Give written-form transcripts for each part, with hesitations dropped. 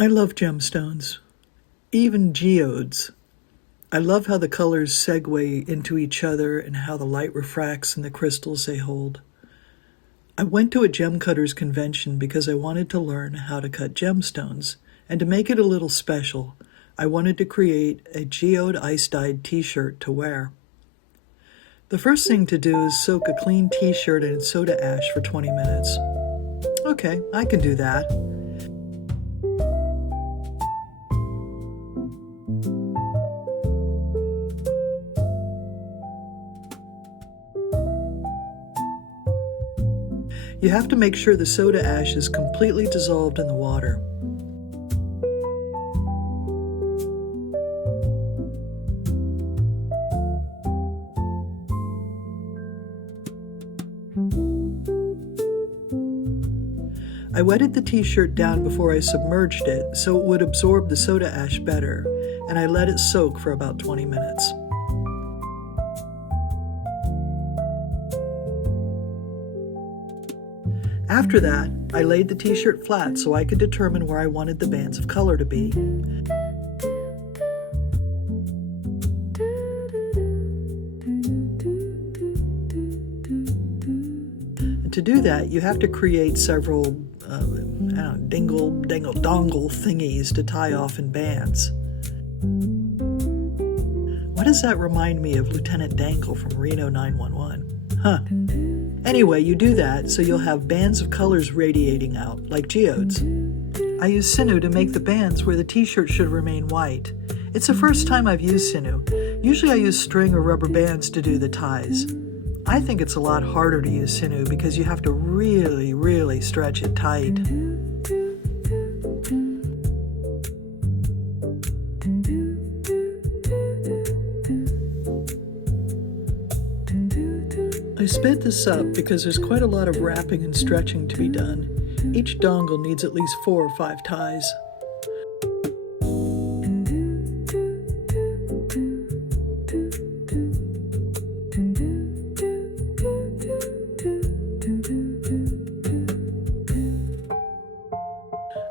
I love gemstones, even geodes. I love how the colors segue into each other and how the light refracts in the crystals they hold. I went to a gem cutters convention because I wanted to learn how to cut gemstones, and to make it a little special, I wanted to create a geode ice-dyed t-shirt to wear. The first thing to do is soak a clean t-shirt in soda ash for 20 minutes. Okay, I can do that. You have to make sure the soda ash is completely dissolved in the water. I wetted the t-shirt down before I submerged it so it would absorb the soda ash better, and I let it soak for about 20 minutes. After that, I laid the t-shirt flat so I could determine where I wanted the bands of color to be. And to do that, you have to create several dongle thingies to tie off in bands. Why does that remind me of Lieutenant Dangle from Reno 911? Huh. Anyway, you do that so you'll have bands of colors radiating out, like geodes. I use Sinew to make the bands where the t-shirt should remain white. It's the first time I've used Sinew. Usually I use string or rubber bands to do the ties. I think it's a lot harder to use Sinew because you have to really stretch it tight. I sped this up because there's quite a lot of wrapping and stretching to be done. Each dongle needs at least 4 or 5 ties.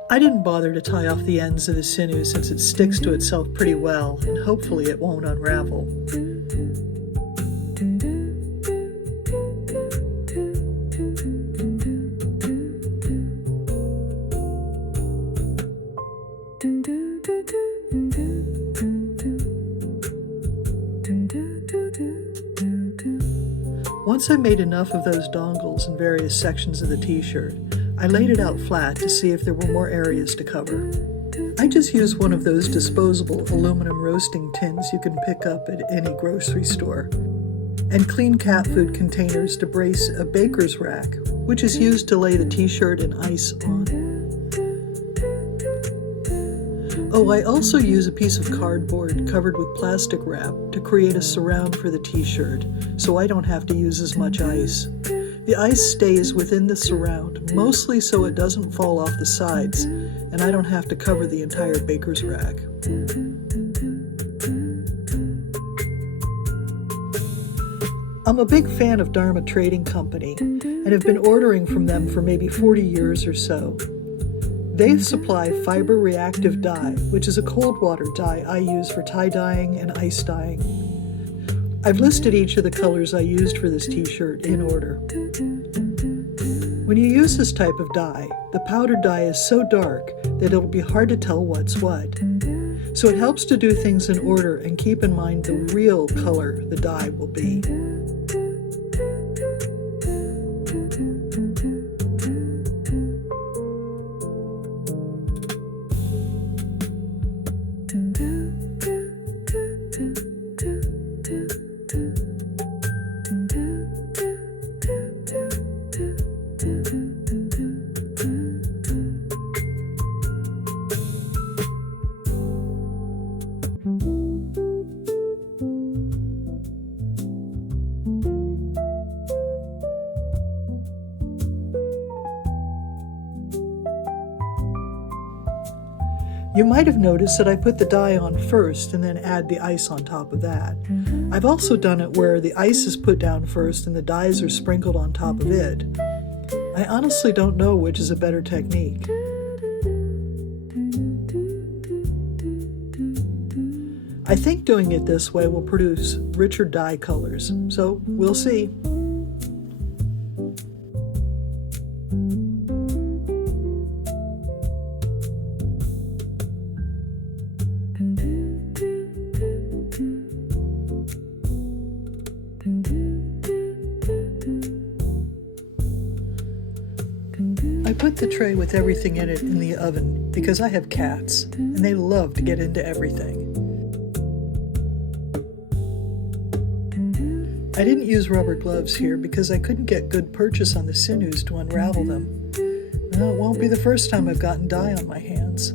I didn't bother to tie off the ends of the Sinew since it sticks to itself pretty well, and hopefully it won't unravel. Once I made enough of those dongles in various sections of the t-shirt, I laid it out flat to see if there were more areas to cover. I just used one of those disposable aluminum roasting tins you can pick up at any grocery store, and clean cat food containers to brace a baker's rack, which is used to lay the t-shirt and ice on. Oh, I also use a piece of cardboard covered with plastic wrap to create a surround for the t-shirt, so I don't have to use as much ice. The ice stays within the surround, mostly so it doesn't fall off the sides, and I don't have to cover the entire baker's rack. I'm a big fan of Dharma Trading Company, and have been ordering from them for maybe 40 years or so. They supply fiber reactive dye, which is a cold water dye I use for tie-dyeing and ice dyeing. I've listed each of the colors I used for this t-shirt in order. When you use this type of dye, the powdered dye is so dark that it'll be hard to tell what's what. So it helps to do things in order and keep in mind the real color the dye will be. You might have noticed that I put the dye on first and then add the ice on top of that. I've also done it where the ice is put down first and the dyes are sprinkled on top of it. I honestly don't know which is a better technique. I think doing it this way will produce richer dye colors, so we'll see. I put the tray with everything in it in the oven because I have cats, and they love to get into everything. I didn't use rubber gloves here because I couldn't get good purchase on the Sinews to unravel them. Well, it won't be the first time I've gotten dye on my hands.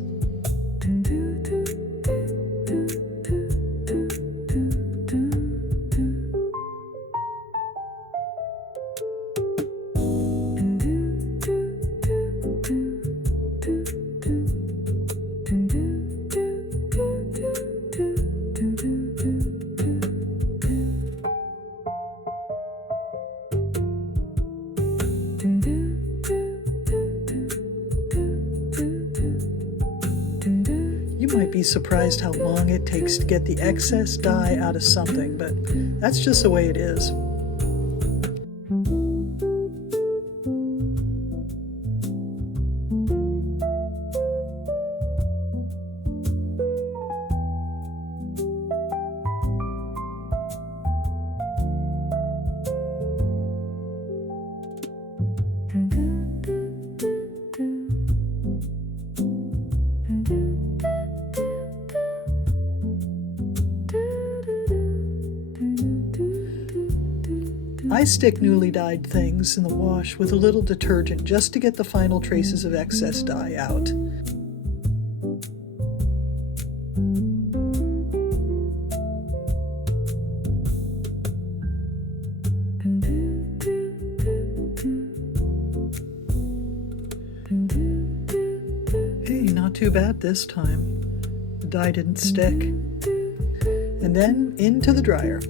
You might be surprised how long it takes to get the excess dye out of something, but that's just the way it is. I stick newly dyed things in the wash with a little detergent just to get the final traces of excess dye out. Hey, not too bad this time. The dye didn't stick. And then into the dryer.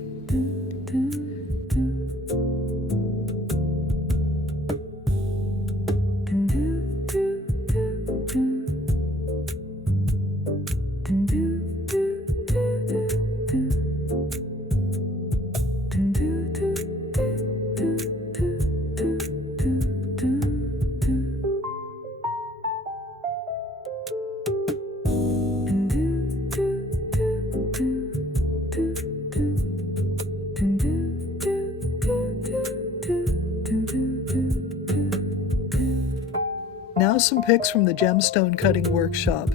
Now some pics from the gemstone cutting workshop.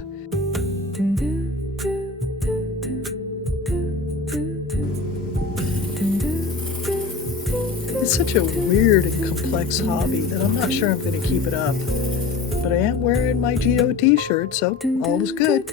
It's such a weird and complex hobby that I'm not sure I'm going to keep it up. But I am wearing my Geode t-shirt, so all is good.